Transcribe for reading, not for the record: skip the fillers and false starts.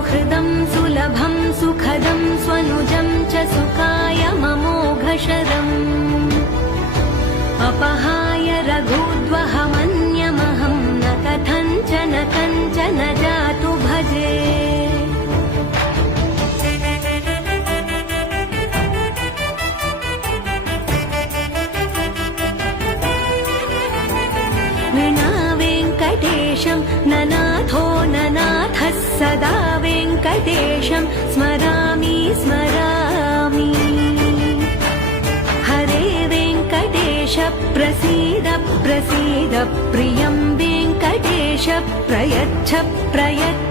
सुहृदं सुलभं सुखदं स्वनुजं च सुखाय ममोघशरम् अपहाय रघुद्वहमन्यमहं न कथञ्चन कञ्चन जातु भजे विना वेङ्कटेशं ननाथो ननाथः सदा वेङ्कटेशं स्मरामि स्मरामि हरे वेङ्कटेश प्रसीद प्रसीद प्रियं वेङ्कटेश प्रयच्छ प्रयच्छ